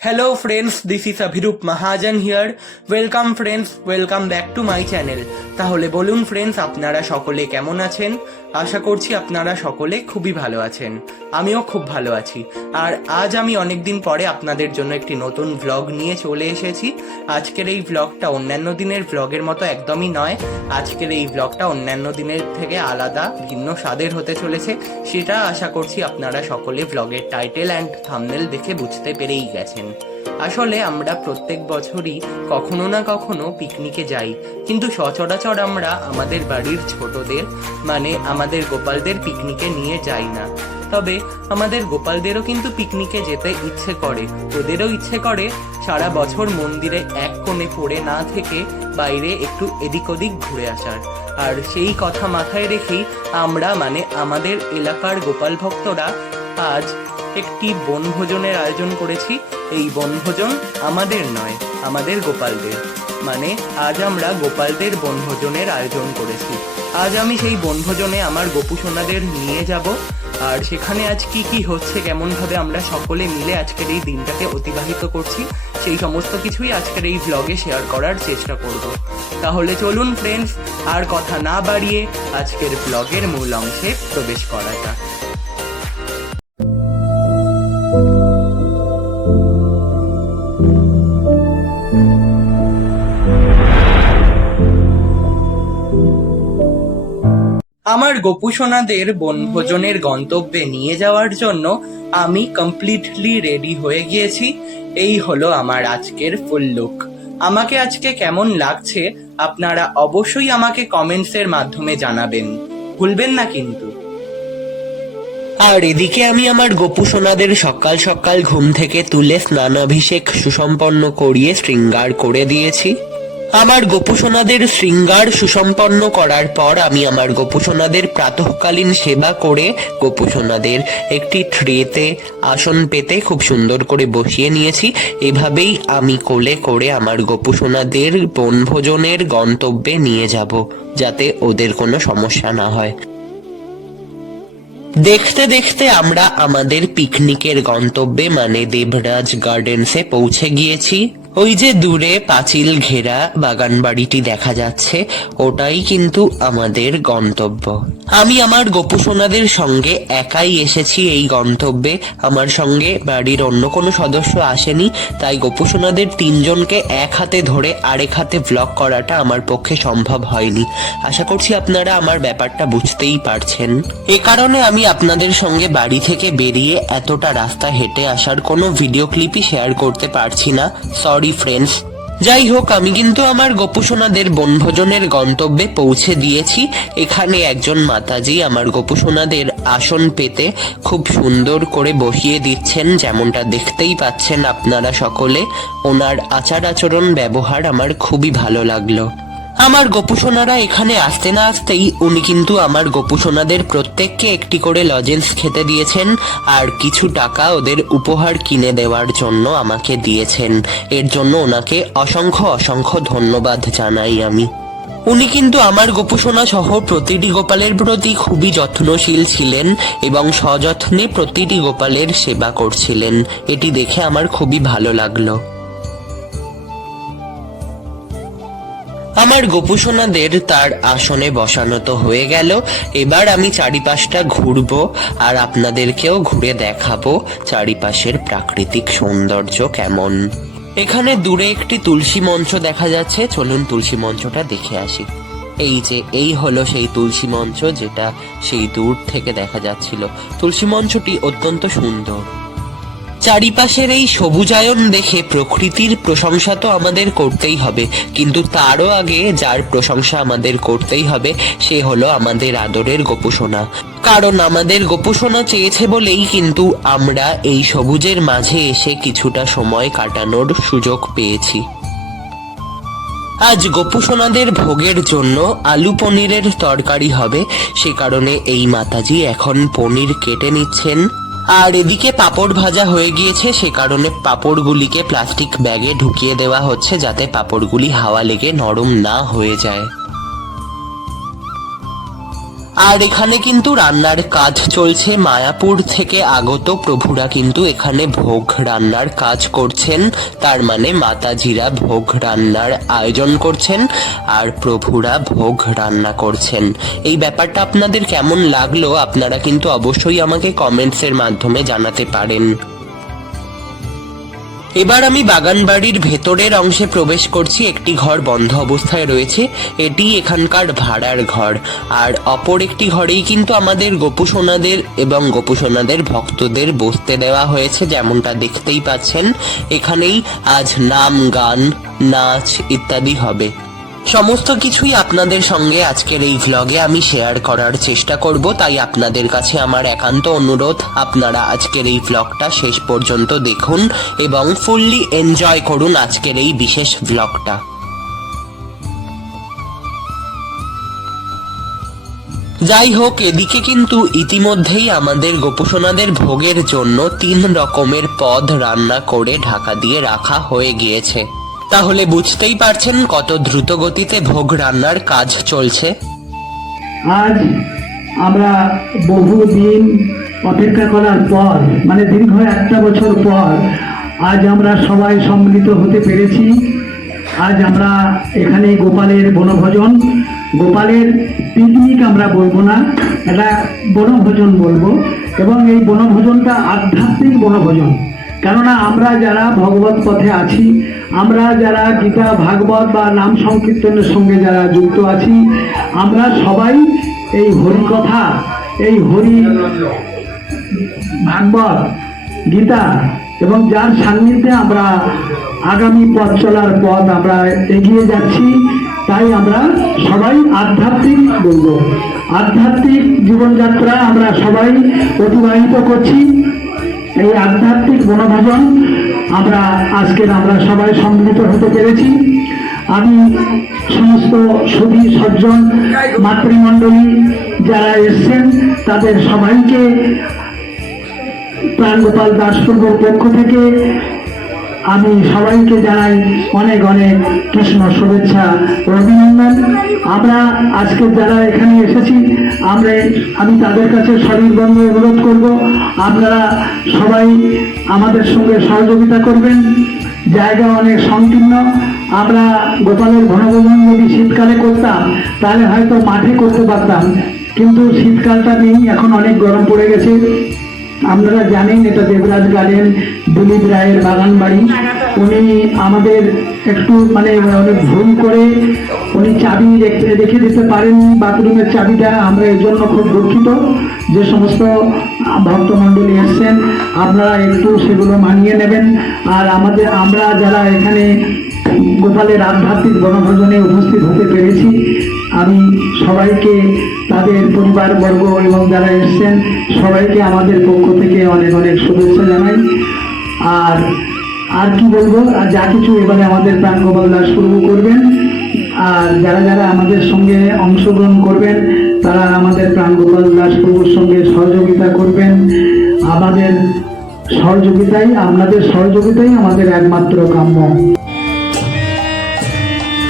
Hello friends, this is Abhirup Mahajan here. Welcome friends, welcome back to my channel. তাহলে বলুন friends আপনারা সকলে কেমন আছেন? আশা করছি আপনারা সকলে খুবই ভালো আছেন। আমিও খুব ভালো আছি। আর আজ আমি অনেকদিন পরে আপনাদের জন্য একটি নতুন ভ্লগ নিয়ে চলে এসেছি। আজকের এই ভ্লগটা অন্যান্য দিনের ভ্লগের মতো একদমই নয়। আজকের এই ভ্লগটা অন্যান্য দিনের থেকে আলাদা ভিন্ন স্বাদের হতে চলেছে। সেটা আশা করছি আপনারা সকলে ভ্লগের টাইটেল অ্যান্ড থামনেল দেখে বুঝতে পেরেই গেছেন। আসলে আমরা প্রত্যেক বছরই কখনো না কখনো পিকনিকে যাই। কিন্তু সচরাচর আমরা আমাদের বাড়ির ছোটদের মানে আমাদের গোপালদের পিকনিকে নিয়ে যাই না। তবে আমাদের গোপালদেরও কিন্তু পিকনিকে যেতে ইচ্ছে করে। ওদেরও ইচ্ছে করে সারা বছর মন্দিরে এক কোণে পড়ে না থেকে বাইরে একটু এদিক ওদিক ঘুরে আসার। আর সেই কথা মাথায় রেখেই আমরা মানে আমাদের এলাকার গোপাল ভক্তরা আজ একটি বনভোজনের আয়োজন করেছি। এই বনভোজন আমাদের নয়, আমাদের গোপালদের। মানে আজ আমরা গোপালদের বনভোজনের আয়োজন করেছি। আজ আমি সেই বনভোজনে আমার গোপু সোনাদের নিয়ে যাব, আর সেখানে আজ কি কি হচ্ছে কেমন ভাবে আমরা সকলে মিলে আজকের এই দিনটাকে অতিবাহিত করছি, সেই সমস্ত কিছুই আজকের এই ব্লগে শেয়ার করার চেষ্টা করব। তাহলে চলুন ফ্রেন্ডস আর কথা না বাড়িয়ে আজকের ব্লগের মূল অংশে প্রবেশ করা যাক। আমার গোপুসোনাদের বনভোজনের গন্তব্যে নিয়ে যাওয়ার জন্য আমি কমপ্লিটলি রেডি হয়ে গিয়েছি। এই হলো আমার আজকের ফুল লুক আমাকে আজকে কেমন লাগছে আপনারা অবশ্যই আমাকে কমেন্টসের মাধ্যমে জানাবেন। ভুলবেন না কিন্তু। আর এদিকে আমি আমার গোপু সোনাদের সকাল সকাল ঘুম থেকে তুলে স্নানাভিষেক সুসম্পন্ন করিয়ে শৃঙ্গার করে দিয়েছি। আমার গোপুসোনাদের শৃঙ্গার সুসম্পন্ন করার পর আমি আমার গোপুসোনাদের প্রাতঃকালীন সেবা করে গোপুসোনাদের একটি ট্রেতে আসন পেতে খুব সুন্দর করে বসিয়ে নিয়েছি। এভাবেই আমি কোলে করে আমার গোপুসোনাদের বনভোজনের গন্তব্যে নিয়ে যাব, যাতে ওদের কোনো সমস্যা না হয়। দেখতে দেখতে আমরা আমাদের পিকনিকের গন্তব্যে মানে দেবরাজ গার্ডেন্সে পৌঁছে গিয়েছি। ওই যে দূরে পাঁচিল ঘেরা বাগান বাড়িটি দেখা যাচ্ছে, ওটাই কিন্তু আমাদের গন্তব্য। আমি আমার গোপুসোনাদের সঙ্গে একাই এসেছি এই গন্তব্যে। আমার সঙ্গে বাড়ির অন্য কোনো সদস্য আসেনি, তাই গোপুসোনাদের তিনজনকে এক হাতে ধরে আরেক হাতে ব্লগ করাটা আমার পক্ষে সম্ভব হয়নি। আশা করছি আপনারা আমার ব্যাপারটা বুঝতেই পারছেন। এ কারণে আমি আপনাদের সঙ্গে বাড়ি থেকে বেরিয়ে এতটা রাস্তা হেঁটে আসার কোনো ভিডিও ক্লিপই শেয়ার করতে পারছি না। ফ্রেন্ডস যাই হোক, আমি কিন্তু আমার গোপুসোনাদের বনভোজনের গন্তব্যে পৌঁছে দিয়েছি। এখানে একজন মাতাজি আমার গোপুসোনাদের আসন পেতে খুব সুন্দর করে বসিয়ে দিচ্ছেন, যেমনটা দেখতেই পাচ্ছেন আপনারা সকলে। ওনার আচার আচরণ, ব্যবহার আমার খুবই ভালো লাগল। আমার গোপুসোনারা এখানে আসতে না আসতেই উনি কিন্তু আমার গোপুসোনাদের প্রত্যেককে একটি করে লজেন্স খেতে দিয়েছেন আর কিছু টাকা ওদের উপহার কিনে দেওয়ার জন্য আমাকে দিয়েছেন। এর জন্য ওনাকে অসংখ্য অসংখ্য ধন্যবাদ জানাই আমি। উনি কিন্তু আমার গোপুসোনা সহ প্রতিটি গোপালের প্রতি খুবই যত্নশীল ছিলেন এবং সযত্নে প্রতিটি গোপালের সেবা করছিলেন। এটি দেখে আমার খুবই ভালো লাগল। আমার গোপুসোনাদের তার আসনে বসানো তো হয়ে গেল। এবার আমি চারিপাশটা ঘুরবো আর আপনাদেরকেও ঘুরে দেখাবো চারিপাশের প্রাকৃতিক সৌন্দর্য কেমন। এখানে দূরে একটি তুলসী মঞ্চ দেখা যাচ্ছে। চলুন তুলসী মঞ্চটা দেখে আসি। এই যে, এই হলো সেই তুলসী মঞ্চ যেটা সেই দূর থেকে দেখা যাচ্ছিল। তুলসী মঞ্চটি অত্যন্ত সুন্দর। চারিপাশের এই সবুজায়ন দেখে প্রকৃতির প্রশংসা তো আমাদের করতেই হবে। কিন্তু তারও আগে যার প্রশংসা আমাদের করতেই হবে, সে হলো আমাদের আদরের গোপুসোনা। কারণ আমাদের গোপুসোনা চেয়েছে বলেই কিন্তু আমরা এই সবুজের মাঝে এসে কিছুটা সময় কাটানোর সুযোগ পেয়েছি। আজ গোপুসোনাদের ভোগের জন্য আলু পনিরের তরকারি হবে, সে কারণে এই মাতাজি এখন পনির কেটে নিচ্ছেন। আর এদিকে পাপড় ভাজা হয়ে গিয়েছে, সে কারণে পাপড়গুলিকে প্লাস্টিক ব্যাগে ঢুকিয়ে দেওয়া হচ্ছে যাতে পাপড়গুলি হাওয়া লেগে নরম না হয়ে যায়। আর এখানে কিন্তু রান্নার কাজ চলছে। মায়াপুর থেকে আগত প্রভুরা কিন্তু এখানে ভোগ রান্নার কাজ করছেন। তার মানে মাতাজিরা ভোগ রান্নার আয়োজন করছেন আর প্রভুরা ভোগ রান্না করছেন। এই ব্যাপারটা আপনাদের কেমন লাগল আপনারা কিন্তু অবশ্যই আমাকে কমেন্টসের মাধ্যমে জানাতে পারেন। এবার আমি বাগান বাড়ির ভেতরের অংশে প্রবেশ করছি, একটি ঘর বন্ধ অবস্থায় রয়েছে, এটি এখানকার ভাড়ার ঘর। আর অপর একটি ঘরেই কিন্তু আমাদের গোপুসোনাদের এবং গোপুসোনাদের ভক্তদের বসতে দেওয়া হয়েছে, যেমনটা দেখতেই পাচ্ছেন। এখানেই আজ নাম, গান, নাচ ইত্যাদি হবে। সমস্ত কিছুই আপনাদের সঙ্গে আজকের এই ভ্লগে আমি শেয়ার করার চেষ্টা করব, তাই আপনাদের কাছে আমার একান্ত অনুরোধ, আপনারা আজকের এই ভ্লগটা শেষ পর্যন্ত দেখুন এবং ফুললি এনজয় করুন আজকের এই বিশেষ ভ্লগটা যাই হোক, এদিকে কিন্তু ইতিমধ্যেই আমাদের গোপসোনাদের ভোগের জন্য তিন রকমের পদ রান্না করে ঢাকা দিয়ে রাখা হয়ে গিয়েছে। তাহলে বুঝতেই পারছেন কত দ্রুত গতিতে ভোগ রান্নার কাজ চলছে? আজ আমরা বহুদিন অপেক্ষা করার পর মানে দীর্ঘ একটা বছর পর, আজ আমরা সবাই সম্মিলিত হতে পেরেছি। আজ আমরা এখানে গোপালের বনভোজন। গোপালের পিকনিক আমরা বলব না এটা বনভোজন বলব। এবং এই বনভোজনটা আধ্যাত্মিক বনভোজন। কেননা আমরা যারা ভগবত পথে আছি, আমরা যারা গীতা, ভাগবত বা নাম সংকীর্তনের সঙ্গে যারা যুক্ত আছি, আমরা সবাই এই হরি কথা এই হরি ভাগবত, গীতা এবং যার সান্নিধ্যে আমরা আগামী পথ চলার পথ আমরা এগিয়ে যাচ্ছি, তাই আমরা সবাই আধ্যাত্মিক বলব আধ্যাত্মিক জীবনযাত্রা আমরা সবাই অতিবাহিত করছি। এই আধ্যাত্মিক বনভোজন আমরা আজকের আমরা সবাই সম্মিলিত হতে পেরেছি। আমি সমস্ত সুধী সজ্জন, মাতৃমণ্ডলী যারা এসছেন, তাদের সবাইকে প্রাণগোপাল দাসপুরের পক্ষ থেকে আমি সবাইকে জানাই অনেক অনেক কৃষ্ণ শুভেচ্ছা ও অভিনন্দন। আমরা আজকে যারা এখানে এসেছি, আমরা আমি তাদের কাছে সবিনম্র অনুরোধ করব, আপনারা সবাই আমাদের সঙ্গে সহযোগিতা করবেন। জায়গা অনেক সংকীর্ণ। আমরা গোপালের ঘনভোজন যদি শীতকালে করতাম, তাহলে হয়তো মাঠে করতে পারতাম। কিন্তু শীতকালটা নেই এখন অনেক গরম পড়ে গেছে। আপনারা জানেন, এটা দেবরাজ গার্ডেন দিলীপ রায়ের বাগান বাড়ি। উনি আমাদের একটু মানে অনেক ভুল করে উনি চাবি রেখে দিতে পারেন, বাথরুমের চাবিটা। আমরা এর জন্য খুব দুঃখিত যে সমস্ত ভক্তমণ্ডলী এসছেন। আপনারা একটু সেগুলো মানিয়ে নেবেন। আর আমাদের, আমরা যারা এখানে গোপালের আধ্যাত্মিক বনভোজনে উপস্থিত হতে পেরেছি, আমি সবাইকে তাদের পরিবারবর্গ এবং যারা এসছেন, সবাইকে আমাদের পক্ষ থেকে অনেক অনেক শুভেচ্ছা জানাই। আর আর কি বলব? আর যা কিছু এবারে আমাদের প্রাণ গোপাল দাস শুরু করবেন, আর যারা যারা আমাদের সঙ্গে অংশগ্রহণ করবেন, তারা আমাদের প্রাণ গোপাল দাস প্রভুর সঙ্গে সহযোগিতা করবেন। আমাদের সহযোগিতাই আপনাদের সহযোগিতাই আমাদের একমাত্র কাম্য।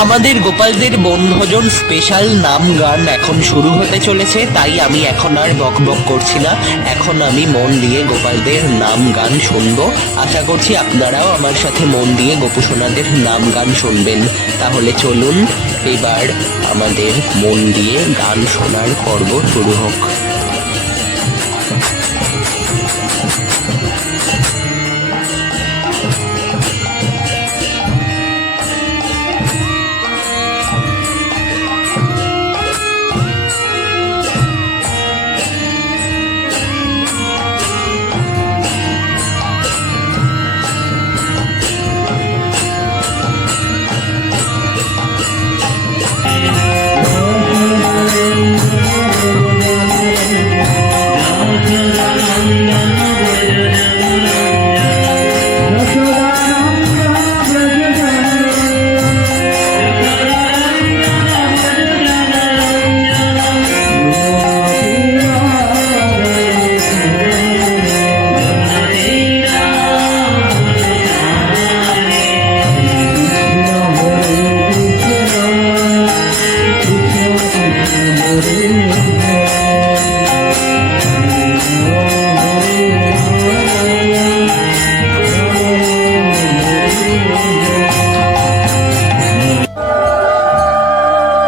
আমাদের গোপালদের বনভোজন স্পেশাল নাম গান এখন শুরু হতে চলেছে, তাই আমি এখন আর বক বক করছি না। এখন আমি মন দিয়ে গোপালদের নাম গান শুনব। আশা করছি আপনারাও আমার সাথে মন দিয়ে গোপুসোনাদের নাম গান শুনবেন। তাহলে চলুন, এবার আমাদের মন দিয়ে গান শোনার পর্ব শুরু হোক।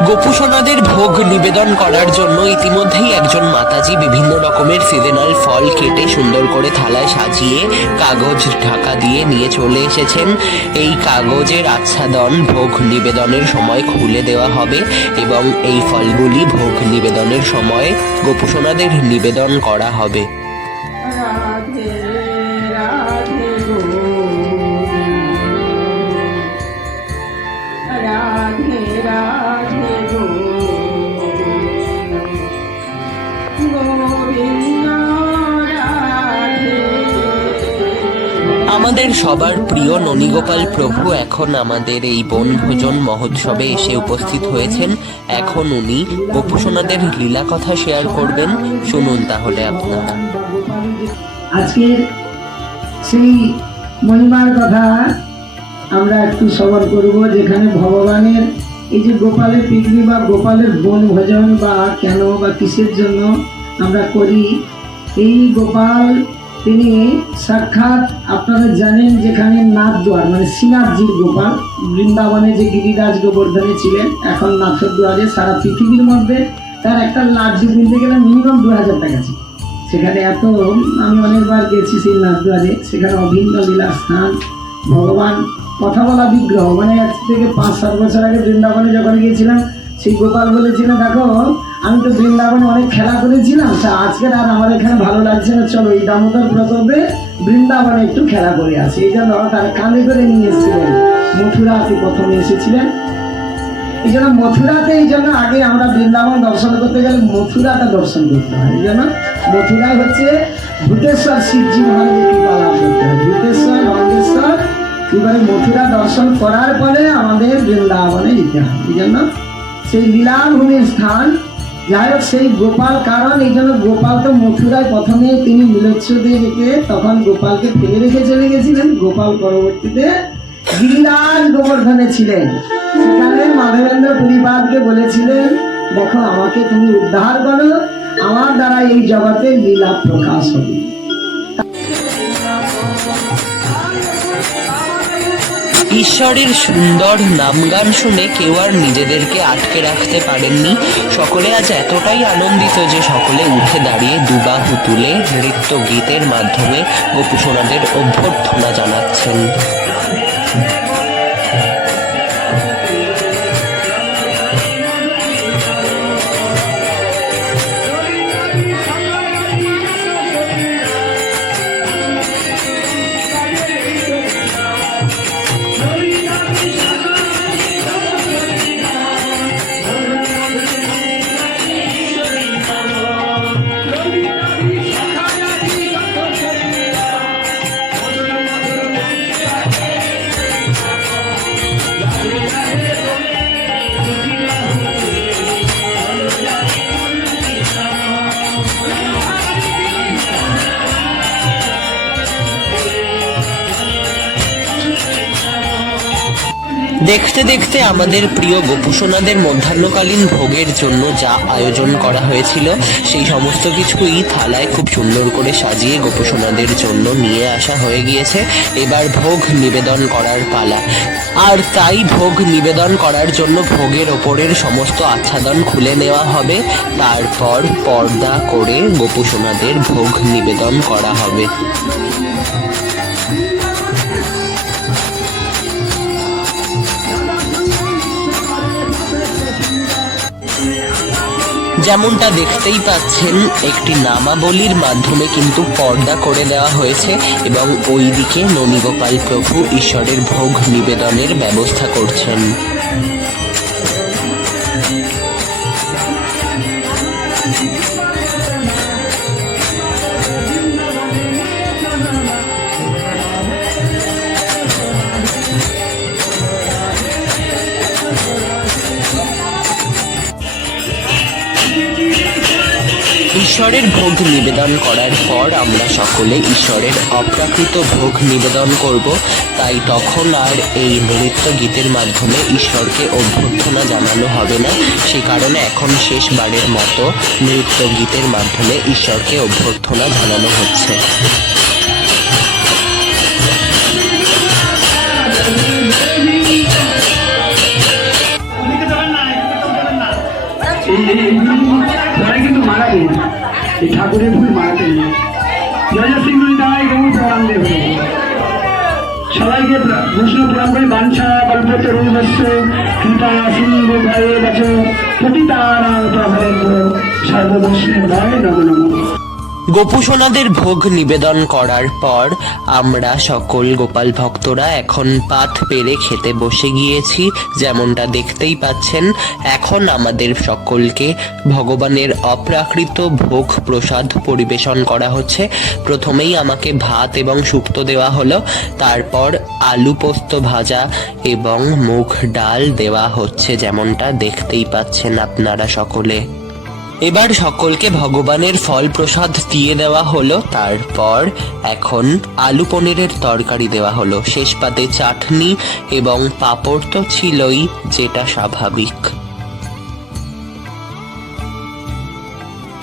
গোপুসোনাদের ভোগ নিবেদন করার জন্য ইতিমধ্যেই একজন মাতাজি বিভিন্ন রকমের সিজনাল ফল কেটে সুন্দর করে থালায় সাজিয়ে কাগজ ঢাকা দিয়ে নিয়ে চলে এসেছেন। এই কাগজের আচ্ছাদন ভোগ নিবেদনের সময় খুলে দেওয়া হবে এবং এই ফলগুলি ভোগ নিবেদনের সময় গোপুসোনাদের নিবেদন করা হবে। আমাদের সবার প্রিয় ননীগোপাল প্রভু এখন আমাদের এই বনভোজন মহোৎসবে এসে উপস্থিত হয়েছেন। এখন উনি গোপুসোনাদের লীলা কথা শেয়ার করবেন। শুনুন তাহলে আপনারা। আজকের সেই মহিমার কথা আমরা একটু শ্রবণ করব, যেখানে ভগবানের এই যে গোপালের পিকনি বা গোপালের বন ভোজন বা কেন বা কিসের জন্য আমরা করি, এই গোপাল তিনি সাক্ষাৎ আপনারা জানেন যেখানে নাথদ্বার মানে শ্রীনাথজির গোপাল, বৃন্দাবনে যে গিরিরাজ গোবর্ধনে ছিলেন, এখন নাথদ্বারে সারা পৃথিবীর মধ্যে তার একটা লাড্ডু কিনতে গেলে মিনিমাম দু হাজার টাকা ছিল। সেখানে এত, আমি অনেকবার গেছি সেই নাথদ্বারে সেখানে অভিন্ন লীলা স্থান, ভগবান, কথা বলা বিগ্রহ মানে এক থেকে পাঁচ সাত বছর আগে বৃন্দাবনে যখন গিয়েছিলাম, সেই গোপাল বলেছিল, দেখো আমি তো বৃন্দাবনে অনেক খেলা করেছিলাম, তা আজকের আর আমার এখানে ভালো লাগছে না। চলো এই দামোদর প্রকল্পে বৃন্দাবনে একটু খেলা করে আসি। এই জন্য তার কাঁধে করে নিয়ে এসেছিলেন। মথুরাতে প্রথমে এসেছিলেন। এই জন্য মথুরাতে, এই জন্য আগে আমরা বৃন্দাবন দর্শন করতে গেলে মথুরাটা দর্শন করতে হয়। এই জন্য মথুরায় হচ্ছে ভূতেশ্বর শিবজি মহারাজের কৃপা লাভ করতে হয়। ভূতেশ্বর এবারে মথুরা দর্শন করার পরে আমাদের বৃন্দাবনে যেতে হয়। এই জন্য সেই লীলাভূমির স্থান যাই হোক সেই গোপাল কারণ এই জন্য গোপাল তো মথুরায় প্রথমে তিনি মিলোচ্ছ রেখে তখন গোপালকে ফেলে রেখে চলে গেছিলেন। গোপাল পরবর্তীতে গিরিরাজ গোবর্ধনে ছিলেন। সেখানে মাধবেন্দ্র পরিবারকে বলেছিলেন, দেখো, আমাকে তুমি উদ্ধার করো। আমার দ্বারা এই জগতে লীলা প্রকাশ হবে। ঈশ্বরের সুন্দর নাম গান শুনে কেউ আর নিজেদেরকে আটকে রাখতে পারেননি। সকলে আজ এতটাই আনন্দিত যে সকলে উঠে দাঁড়িয়ে দুবাহু তুলে নৃত্য গীতের মাধ্যমে গোপুসোনাদের অভ্যর্থনা জানাচ্ছেন। দেখতে দেখতে আমাদের প্রিয় গোপুসোনাদের মধ্যাহ্নকালীন ভোগের জন্য যা আয়োজন করা হয়েছিল, সেই সমস্ত কিছুই থালায় খুব সুন্দর করে সাজিয়ে গোপুসোনাদের জন্য নিয়ে আসা হয়ে গিয়েছে। এবার ভোগ নিবেদন করার পালা। আর তাই ভোগ নিবেদন করার জন্য ভোগের ওপরের সমস্ত আচ্ছাদন খুলে নেওয়া হবে। তারপর পর্দা করে গোপুসোনাদের ভোগ নিবেদন করা হবে। যেমনটা দেখতেই পাচ্ছেন, একটি নামাবলির মাধ্যমে কিন্তু পর্দা করে দেওয়া হয়েছে এবং ওইদিকে ননীগোপাল প্রভু ঈশ্বরের ভোগ নিবেদনের ব্যবস্থা করছেন। ঈশ্বরের ভোগ নিবেদন করার পর আমরা সকলে ঈশ্বরের অপ্রাকৃত ভোগ নিবেদন করব। তাই তখন আর এই নৃত্য গীতের মাধ্যমে ঈশ্বরকে অভ্যর্থনা জানানো হবে না। সে কারণে এখন শেষবারের মতো নৃত্য গীতের মাধ্যমে ঈশ্বরকে অভ্যর্থনা জানানো হচ্ছে। এই এই ঠাকুরের ফুল মারাতে নেই। জয় জয় সিং দাঁড়াই কেমন প্রণাম দেবে। সবাইকে প্রশ্ন প্রণাম করে বাঞ্ছা কল্পতরুণস্য কৃপা সিংহ ভয়ে বচ প্রতি তারা সর্বদর্শনের ভয় নম। গোপুসোনাদের ভোগ নিবেদন করার পর আমরা সকল গোপাল ভক্তরা এখন পাত পেরে খেতে বসে গিয়েছি। যেমনটা দেখতেই পাচ্ছেন, এখন আমাদের সকলকে ভগবানের অপ্রাকৃত ভোগ প্রসাদ পরিবেশন করা হচ্ছে। প্রথমেই আমাকে ভাত এবং শুক্তো দেওয়া হলো, তারপর আলু পোস্ত ভাজা এবং মুগ ডাল দেওয়া হচ্ছে, যেমনটা দেখতেই পাচ্ছেন আপনারা সকলে। এবার সকলকে ভগবানের ফল প্রসাদ দিয়ে দেওয়া হলো, তারপর এখন আলু পনিরের তরকারি দেওয়া হলো। শেষ পাতে চাটনি এবং পাঁপড় তো ছিলই, যেটা স্বাভাবিক।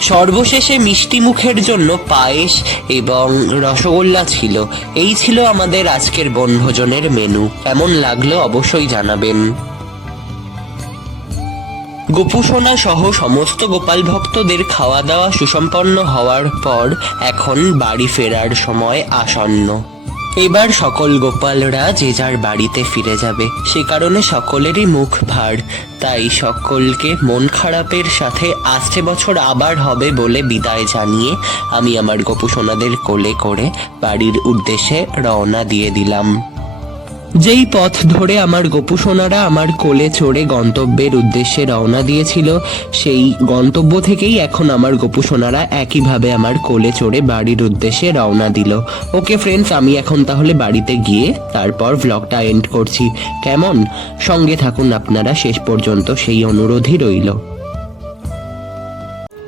সর্বশেষে মিষ্টি মুখের জন্য পায়েস এবং রসগোল্লা ছিল। এই ছিল আমাদের আজকের বনভোজনের মেনু কেমন লাগল অবশ্যই জানাবেন। গোপুসোনা সহ সমস্ত গোপাল ভক্তদের খাওয়া দাওয়া সুসম্পন্ন হওয়ার পর এখন বাড়ি ফেরার সময় আসন্ন। এবার সকল গোপালরা যে যার বাড়িতে ফিরে যাবে, সে কারণে সকলেরই মুখ ভার। তাই সকলকে মন খারাপের সাথে আসছে বছর আবার হবে বলে বিদায় জানিয়ে আমি আমার গোপুসোনাদের কোলে করে বাড়ির উদ্দেশ্যে রওনা দিয়ে দিলাম। যেই পথ ধরে আমার গোপুসোনারা আমার কোলে চড়ে গন্তব্যের উদ্দেশ্যে রওনা দিয়েছিল, সেই গন্তব্য থেকেই এখন আমার গোপুসোনারা একইভাবে আমার কোলে চড়ে বাড়ির উদ্দেশ্যে রওনা দিল। ওকে ফ্রেন্ডস আমি এখন তাহলে বাড়িতে গিয়ে তারপর ভ্লগটা এন্ড করছি। কেমন? সঙ্গে থাকুন আপনারা, শেষ পর্যন্ত সেই অনুরোধই রইল।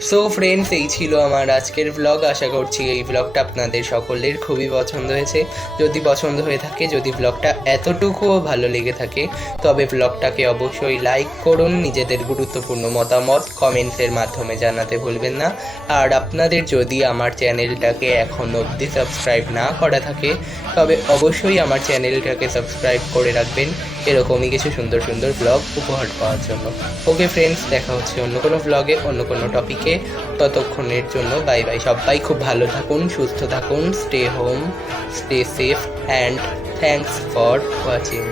সো ফ্রেন্ডস এই ছিল আমার আজকের ব্লগ আশা করছি এই ব্লগটা আপনাদের সকলের খুবই পছন্দ হয়েছে। যদি পছন্দ হয়ে থাকে, যদি ব্লগটা এতটুকুও ভালো লেগে থাকে, তবে ব্লগটাকে অবশ্যই লাইক করুন। নিজেদের গুরুত্বপূর্ণ মতামত কমেন্টসের মাধ্যমে জানাতে ভুলবেন না। আর আপনাদের যদি আমার চ্যানেলটাকে এখন অবধি সাবস্ক্রাইব না করা থাকে, তবে অবশ্যই আমার চ্যানেলটাকে সাবস্ক্রাইব করে রাখবেন। এরকমই কিছু সুন্দর সুন্দর ব্লগ উপহার পাওয়ার জন্য। ওকে ফ্রেন্ডস দেখা হচ্ছে অন্য কোনো ব্লগে অন্য কোনো টপিকে ততক্ষণের জন্য বাই বাই। সবাই খুব ভালো থাকুন, সুস্থ থাকুন stay home stay safe and thanks for watching